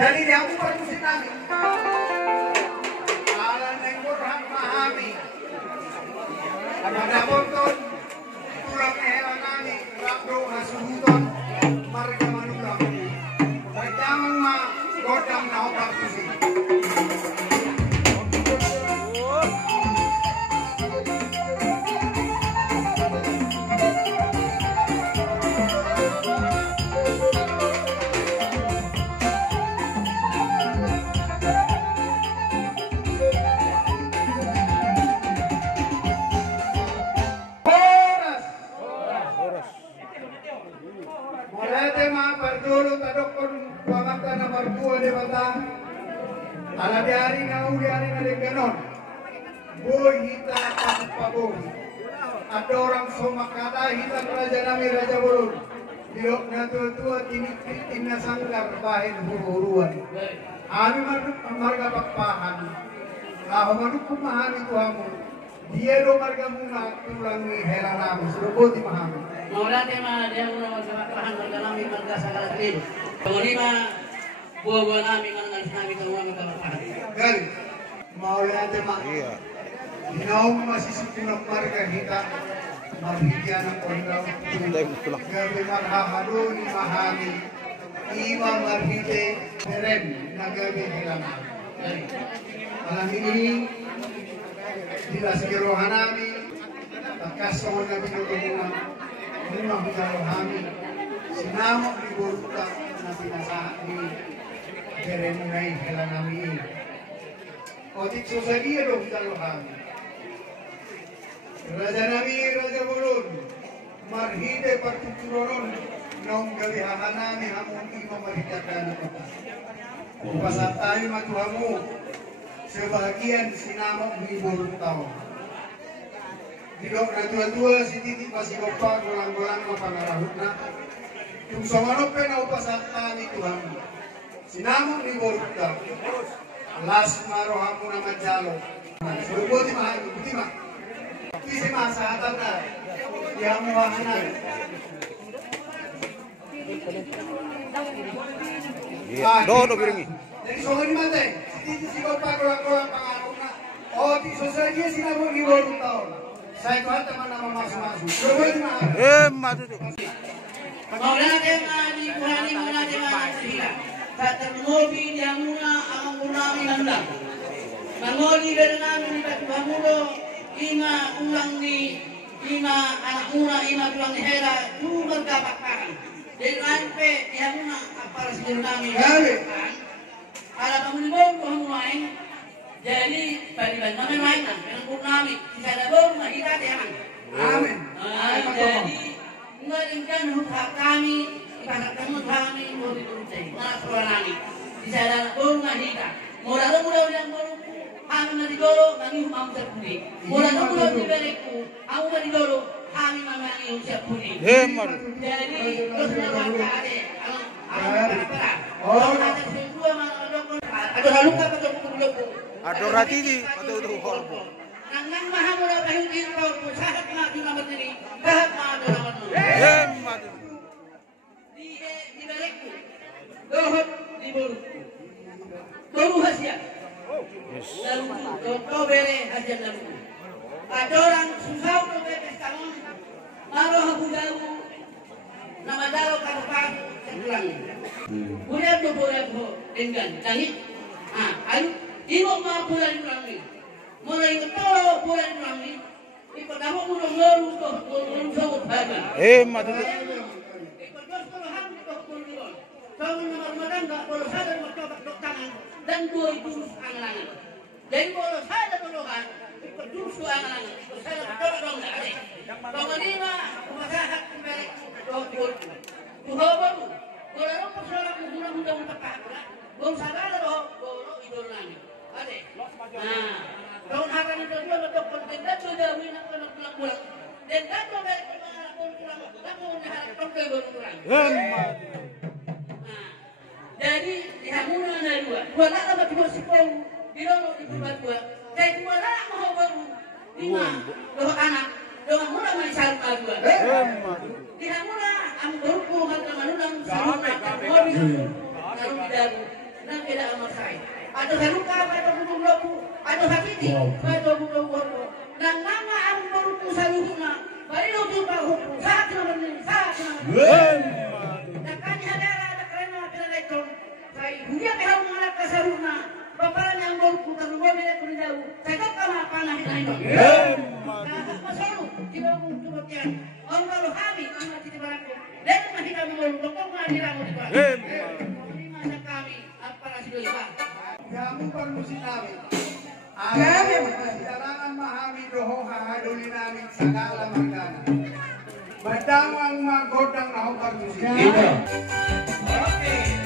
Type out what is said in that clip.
Jadi dia aku perkusin kami. Alam yang kurang memahami. Ada bonton, tulang hewan kami, rabdo hasuhuton, marga manulang. Perjangan ma godang na obat kusin. Ala diari na uli-ari na ganon. Boy hita pagpabog. At orang sumakata hitan raja nami Raja Burun. Bilok na tua-tua tinitin na sanggar bahin huru-huruan. Ami marga pakpahan. Ako manuk kumahami tuhamu. Dia do marga muna tulang ni helang nami. Surubo di mahami. Maulah tema dia muna marga pakpahan marga nami marga sagala tilu. Pengelima buah-buah nami mengenal nami keluar marga pakpahan. Gali, maulah tema. Iya. Dinaw masih sepunang marga hita. Marhidyan ang kondaw. Gabi marhahado ni mahami. Iwa marhide serem nagabi hilang. Alam ini tidak segerohan nami. Pagkasong na binutungan. Muna rohani. Sinamok ni Boruta na pinasahan ni Jerenunay hilang nami. Otik sosagir o rohani. Raja Nami, Raja Burun, marhide pertuturon nong gawihahanami hamong ima marhidatan ako. Upasat tayo matuhamu, sebagian sinamok ni Burun tao. Didok na tua-tua si titik masih gopa gulang-gulang mapangarahut na. Yung samanope na upasat tayo tuhamu, sinamok ni Burun tao. Las marohamu na majalo. Surubo di mahal, buti mah. Kisi masa na yang muahanan. Do biringi. Jadi soalnya mate, itu si bapak kurang-kurang pengaruh na. Oh di sosial dia sih nabung di baru tahun. Saya tuh teman nama masuk-masuk. Coba mana? Madu tu. Maulah tema di kuhani maulah tema sila. Kata ngopi dia muna ang muna minanda. Mangoli berenang di Bamudo. Ima ulang ni ima anak muna ima tulang ni hera tu berkapakkan. Jadi nanti dia muna apa rasanya kami. Kalau kamu di bawah kamu main, jadi bagi-bagi kami mainan. Dengan purnami bisa ada bawah kita jangan. Amin. Jadi menginginkan hak kami, ibarat kami mau diturunkan. Mana sekolah kami bisa ada bawah kita. Mudah-mudahan yang baru. Kami mendigoro ngangi humam terpuni. Mula nunggu di beriku, aku mendigoro kami mengangi usia puni. Jadi terus berwakil ada, alam berapa? Oh, ada semua mana ada lalu apa tu buku-buku? Ada rati di, ada itu horbo. Nang maha mula bahing di kau sahat mah di nomor ini, sahat mah di nomor ini. Di beriku, dohot di buruku, doru hasil. Lalu kau bere hasil lalu. Ada orang susah untuk bebas kamu. Maroh aku jauh. Nama daro kapan terpulang. Bulan tu bulan tu dengan tadi. Ayo, ibu mau bulan ni. Mulai ketoro bulan ni. Ibu dah mau ngelu tu, ngelu jauh bagai. Madu. Ibu dos kalau ham ibu ngelu. Kau nama madang tak boleh sadar waktu tangan dan dua itu angan-angan. Jadi kalau saya tolongan, ikut jurus angan-angan. Saya tolong tak ada. Kau menerima masyarakat kembali dohor. Dohor baru. Kalau orang persoalan mudah-mudah berpakat, bom sadar dohor idol nami. Ada. Nah, tahun hari ini dia betul penting dan sudah minat pulang. Dan tak boleh pulang. Tak boleh harap pakai pulang. Jadi dihamuna na dua. Wala ka magmosipong bilolo di dua. Kaya kung wala mo baru lima doha anak doha muna may salot na dua. Dihamuna ang grupo hanggang manulang sa mga mobil. Karong bidago. Nang selesai. Atau sa luka, atau gunung lopu, atau sa titi, atau gunung lopu. Nang nama ang baruku sa luhuna, baliw di pa hukum, sa akin naman din, sa akin naman. Nakani hadara, nakarana pinagayton, sa huya kaya mga nakasaruna, paparan ang baruku, taluwa nila ko rin daw, sa kakama panahit na ito. Masalo, di ba kung tumakyan, ang maluhami, ang natitibaran ko, dahil makita mo, doktor na nila mo, di ba? Sa kami, at para sila iba. Kamu permusin namin. Kailangan mahami doho hahaduli namin sa kalamargana. Badang ang magod ang naho permusin. Okay.